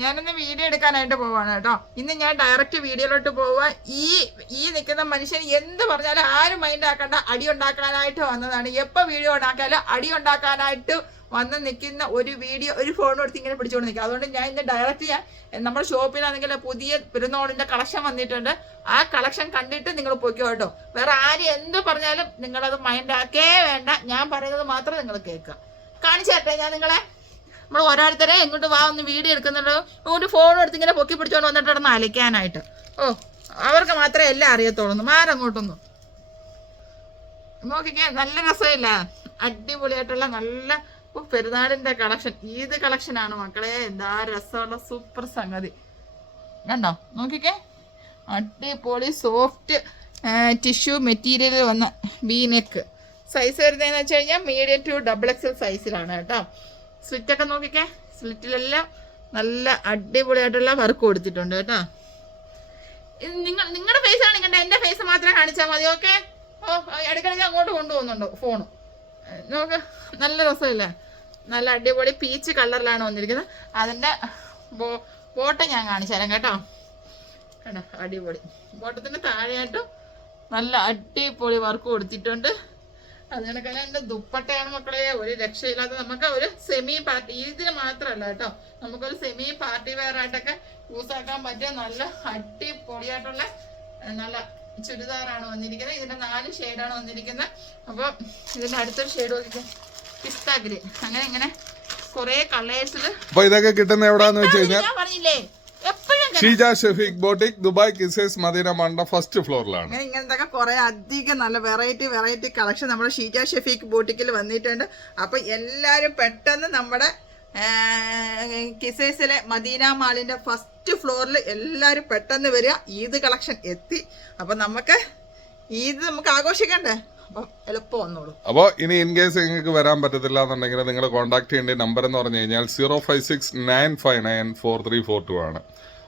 ഞാനൊന്ന് വീഡിയോ എടുക്കാനായിട്ട് പോവാണ് കേട്ടോ. ഇന്ന് ഞാൻ ഡയറക്റ്റ് വീഡിയോയിലോട്ട് പോവാ. ഈ നിൽക്കുന്ന മനുഷ്യൻ എന്ത് പറഞ്ഞാലും ആരും മൈൻഡ് ആക്കണ്ട, അടി ഉണ്ടാക്കാനായിട്ട് വന്നതാണ്. എപ്പോൾ വീഡിയോ ഉണ്ടാക്കിയാലും അടി ഉണ്ടാക്കാനായിട്ട് വന്ന് നിൽക്കുന്ന ഒരു വീഡിയോ, ഒരു ഫോൺ എടുത്ത് ഇങ്ങനെ പിടിച്ചുകൊണ്ട് നിൽക്കുക. അതുകൊണ്ട് ഞാൻ ഇന്ന് ഡയറക്റ്റ് നമ്മുടെ ഷോപ്പിലാണെങ്കിൽ പുതിയ പെരുന്നാളിൻ്റെ കളക്ഷൻ വന്നിട്ടുണ്ട്. ആ കളക്ഷൻ കണ്ടിട്ട് നിങ്ങൾ പൊയ്ക്കോ കേട്ടോ. വേറെ ആരും എന്ത് പറഞ്ഞാലും നിങ്ങളത് മൈൻഡ് ആക്കേ വേണ്ട. ഞാൻ പറയുന്നത് മാത്രം നിങ്ങൾ കേൾക്കുക. കാണിച്ചു തരട്ടെ ഞാൻ നിങ്ങളെ. നമ്മൾ ഓരോരുത്തരെ എങ്ങോട്ട് വാ ഒന്ന് വീഡിയോ എടുക്കുന്നുണ്ടോ, ഒരു ഫോൺ എടുത്ത് ഇങ്ങനെ പൊക്കി പിടിച്ചോണ്ട് വന്നിട്ട് ഇടന്ന് അലയ്ക്കാനായിട്ട്. അവർക്ക് മാത്രമേ എല്ലാം അറിയത്തുള്ളൂ. മാരങ്ങോട്ടൊന്നും നോക്കിക്കേ, നല്ല രസമില്ല, അടിപൊളിയായിട്ടുള്ള നല്ല പെരുന്നാളിന്റെ കളക്ഷൻ, ഈദ് കളക്ഷനാണ് മക്കളെ. എന്താ രസമുള്ള സൂപ്പർ സംഗതി കണ്ടോ. നോക്കിക്കേ, അടിപൊളി സോഫ്റ്റ് ടിഷ്യൂ മെറ്റീരിയൽ വന്ന വീനെക്ക്. സൈസ് വരുന്നതെന്ന് വെച്ച് കഴിഞ്ഞാൽ മീഡിയം ടു XXL സൈസിലാണ് കേട്ടോ. സ്ലിറ്റൊക്കെ നോക്കിക്കേ, സ്ലിറ്റിലെല്ലാം നല്ല അടിപൊളിയായിട്ടുള്ള വർക്ക് കൊടുത്തിട്ടുണ്ട് കേട്ടോ. നിങ്ങളുടെ ഫേസ് കാണിക്കണ്ട, എൻ്റെ ഫേസ് മാത്രമേ കാണിച്ചാൽ മതി. ഓക്കെ. ഇടയ്ക്കിടയ്ക്ക് അങ്ങോട്ട് കൊണ്ടുപോകുന്നുണ്ടോ ഫോണ്? നോക്ക്, നല്ല രസമില്ലേ, നല്ല അടിപൊളി പീച്ച് കളറിലാണ് വന്നിരിക്കുന്നത്. അതിൻ്റെ ബോട്ടം ഞാൻ കാണിച്ചു തരാം കേട്ടോ. കേട്ടോ, അടിപൊളി ബോട്ടത്തിൻ്റെ താഴെയായിട്ടും നല്ല അടിപൊളി വർക്ക് കൊടുത്തിട്ടുണ്ട്. അത് കണക്കല്ല എൻ്റെ ദുപ്പട്ടയാണ് മക്കളെ, ഒരു രക്ഷയില്ലാത്ത. നമുക്ക് ഒരു സെമി പാർട്ടി, ഇതിന് മാത്രമല്ല കേട്ടോ, നമുക്കൊരു സെമി പാർട്ടി വെയർ ആയിട്ടൊക്കെ യൂസ് ആക്കാൻ പറ്റിയ നല്ല അടിപൊളിയായിട്ടുള്ള നല്ല ചുരിദാറാണ് വന്നിരിക്കുന്നത്. ഇതിന്റെ 4 ഷെയ്ഡാണ് വന്നിരിക്കുന്നത്. അപ്പോൾ ഇതിന്റെ അടുത്തൊരു ഷെയ്ഡ് നോക്കിക്കോ, പിസ്ത ഗ്രീൻ. അങ്ങനെ ഇങ്ങനെ കുറെ കളേഴ്സിൽ. അപ്പൊ ഇതൊക്കെ കിട്ടുന്ന എവിടാന്ന് വെച്ച് കഴിഞ്ഞാൽ ഞാൻ പറഞ്ഞില്ലേ, ഷീജ ഷെഫീഖ് ബോട്ടിക്, ദുബായ് കിസേഴ്സ്, മദീന മണ്ട, ഫസ്റ്റ് ഫ്ലോറിലാണ്. ഇങ്ങനത്തെ കുറെ അധികം നല്ല വെറൈറ്റി കളക്ഷൻ നമ്മുടെ ഷീജ ഷെഫീഖ് ബോട്ടിക്കിൽ വന്നിട്ടുണ്ട്. അപ്പൊ എല്ലാരും പെട്ടെന്ന് നമ്മുടെ കിസേഴ്സിലെ മദീന മാളിന്റെ ഫസ്റ്റ് ഫ്ലോറിൽ എല്ലാരും പെട്ടെന്ന് വരിക. ഈദ് കളക്ഷൻ എത്തി. അപ്പൊ നമുക്ക് ഈദ് നമുക്ക് ആഘോഷിക്കണ്ടേ, അപ്പം എളുപ്പം വന്നോളൂ. അപ്പോൾ ഇനി ഇൻ കേസ് നിങ്ങൾക്ക് വരാൻ പറ്റത്തില്ല എന്നുണ്ടെങ്കിൽ നിങ്ങൾ കോൺടാക്ട് ചെയ്യേണ്ട നമ്പർ എന്ന് പറഞ്ഞു കഴിഞ്ഞാൽ 056-959-4342 ആണ്.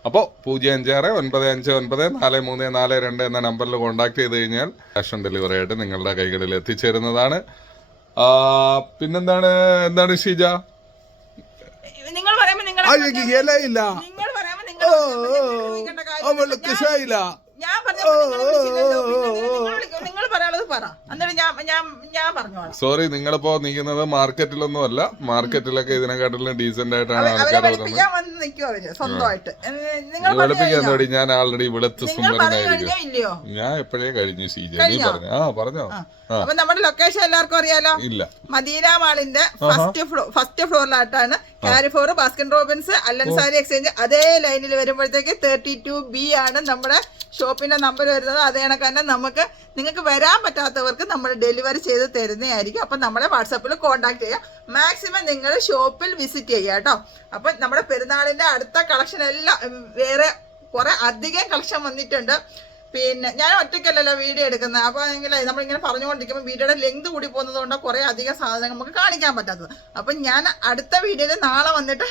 അപ്പോൾ 056-95943432 എന്ന നമ്പറിൽ കോൺടാക്ട് ചെയ്ത് കഴിഞ്ഞാൽ ക്യാഷ് ഓൺ ഡെലിവറി ആയിട്ട് നിങ്ങളുടെ കൈകളിൽ എത്തിച്ചേരുന്നതാണ്. പിന്നെന്താണ് ഷീജ? നിങ്ങൾ പറയുമ്പോൾ നിങ്ങൾ നിങ്ങൾ പറയാനുള്ളത് പറ, എന്നിട്ട് ഞാൻ പറഞ്ഞോളാം. സോറി, നിങ്ങളിപ്പോ നിൽക്കുന്നത് മാർക്കറ്റിലൊന്നും അല്ല. മാർക്കറ്റിലൊക്കെ ഇതിനെക്കാട്ടിലും ഡീസന്റ് ആയിട്ടാണ് ആൾക്കാർ സ്വന്തമായിട്ട് വെളുപ്പിക്കാൻ തോടി. ഞാൻ ആൾറെഡി വെളുത്ത് സുന്ദരനായിരിക്കും. ഞാൻ എപ്പോഴേ കഴിഞ്ഞു ഷീജ, നീ പറഞ്ഞു. പറഞ്ഞോ. അപ്പൊ നമ്മുടെ ലൊക്കേഷൻ എല്ലാവർക്കും അറിയാലോ. ഇല്ല, മദീന മാളിന്റെ ഫസ്റ്റ് ഫ്ലോറിലായിട്ടാണ്. Carrefour, Baskin Robbins, Al Ansari exchange അതേ ലൈനിൽ വരുമ്പോഴത്തേക്ക് 32B ആണ് നമ്മുടെ ഷോപ്പിന്റെ നമ്പർ വരുന്നത്. അതേ കണക്ക് തന്നെ നിങ്ങൾക്ക് വരാൻ പറ്റാത്തവർക്ക് നമ്മൾ ഡെലിവറി ചെയ്ത് തരുന്നതായിരിക്കും. അപ്പം നമ്മളെ വാട്സാപ്പിൽ കോൺടാക്ട് ചെയ്യാം. മാക്സിമം നിങ്ങൾ ഷോപ്പിൽ വിസിറ്റ് ചെയ്യുക കേട്ടോ. അപ്പം നമ്മുടെ പെരുന്നാളിന്റെ അടുത്ത കളക്ഷൻ എല്ലാം വേറെ കുറെ അധികം കളക്ഷൻ വന്നിട്ടുണ്ട്. പിന്നെ ഞാൻ ഒറ്റയ്ക്കല്ലല്ലോ വീഡിയോ എടുക്കുന്നത്. അപ്പോൾ എങ്കിൽ നമ്മളിങ്ങനെ പറഞ്ഞുകൊണ്ടിരിക്കുമ്പോൾ വീഡിയോയുടെ ലെങ്ത് കൂടി പോകുന്നത് കൊണ്ട് കുറേ അധികം സാധനങ്ങൾ നമുക്ക് കാണിക്കാൻ പറ്റാത്തത്. അപ്പം ഞാൻ അടുത്ത വീഡിയോയിൽ നാളെ വന്നിട്ട്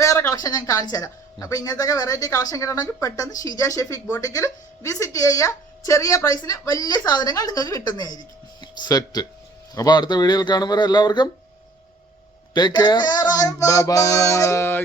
വേറെ കളക്ഷൻ ഞാൻ കാണിച്ചു തരാം. അപ്പോൾ ഇങ്ങനത്തെ വെറൈറ്റി കളക്ഷൻ കിട്ടണമെങ്കിൽ പെട്ടെന്ന് ഷീജ ഷെഫീഖ് ബോട്ടിക്കിൽ വിസിറ്റ് ചെയ്യുക. ചെറിയ പ്രൈസിന് വലിയ സാധനങ്ങൾ നിങ്ങൾക്ക് കിട്ടുന്നതായിരിക്കും. സെറ്റ്. അപ്പോൾ അടുത്ത വീഡിയോയിൽ കാണുമ്പോൾ എല്ലാവർക്കും ടേക്ക് കെയർ, ബൈ ബൈ.